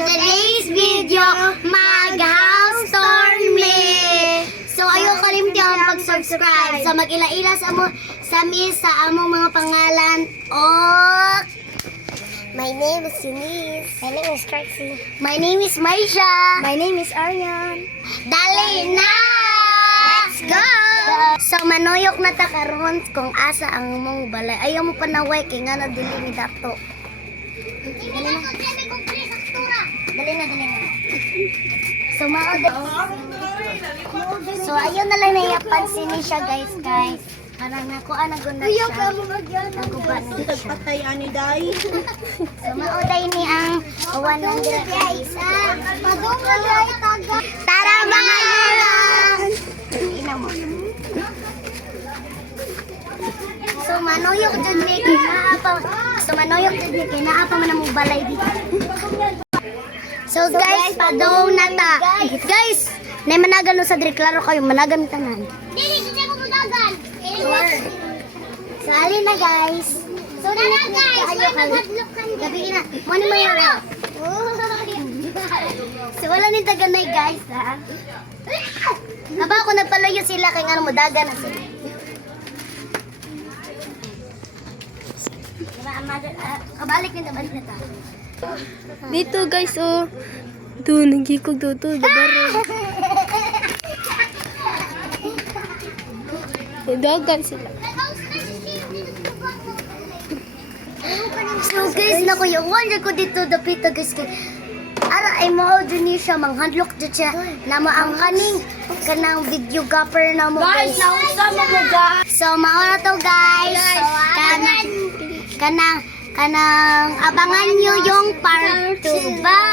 today's video, mag-house tour me. So ayaw kalimtihan pag-subscribe sa mag-ila-ila sa among mga pangalan. My name is Eunice. My name is Trixie. My name is Maisha. My name is Arian. Dali na! Let's go! So manuyok na ta karon kung asa ang mong balay. Ayaw mo pa na kay nga na dili ni dato. Dali na. So So ayun na lang nayapansin ni siya guys. Parang nakuha na guna siya. Naguba na siya. Patay ani day. So mauday ni ang uwan ng guys. Tara mga yan! Ina mo. So manuyok dyan ni kinaapa. Kinaapa man ang balay dito. So guys, padong na ta. Guys, nay managan no sa dire klaro kayo managan tanan. Dili sa mo managan. So alin na guys. So na guys, maghadlok kan gabi na. Mo ni mayo. So wala ni taganay guys ha. Aba ako nagpalayo sila kay ngano mo dagan na sila. Kabalik na balik na ta. Dito guys oh. Doon nagikog to dabaro. Dagan sila. So guys, na ko yung wonder ko dito dapita guys kay ara ay mo din siya manghandlok dito siya na mo ang kanang videographer na mo guys. So mao na to guys. Kanang abangan nyo yung part 2. Bye!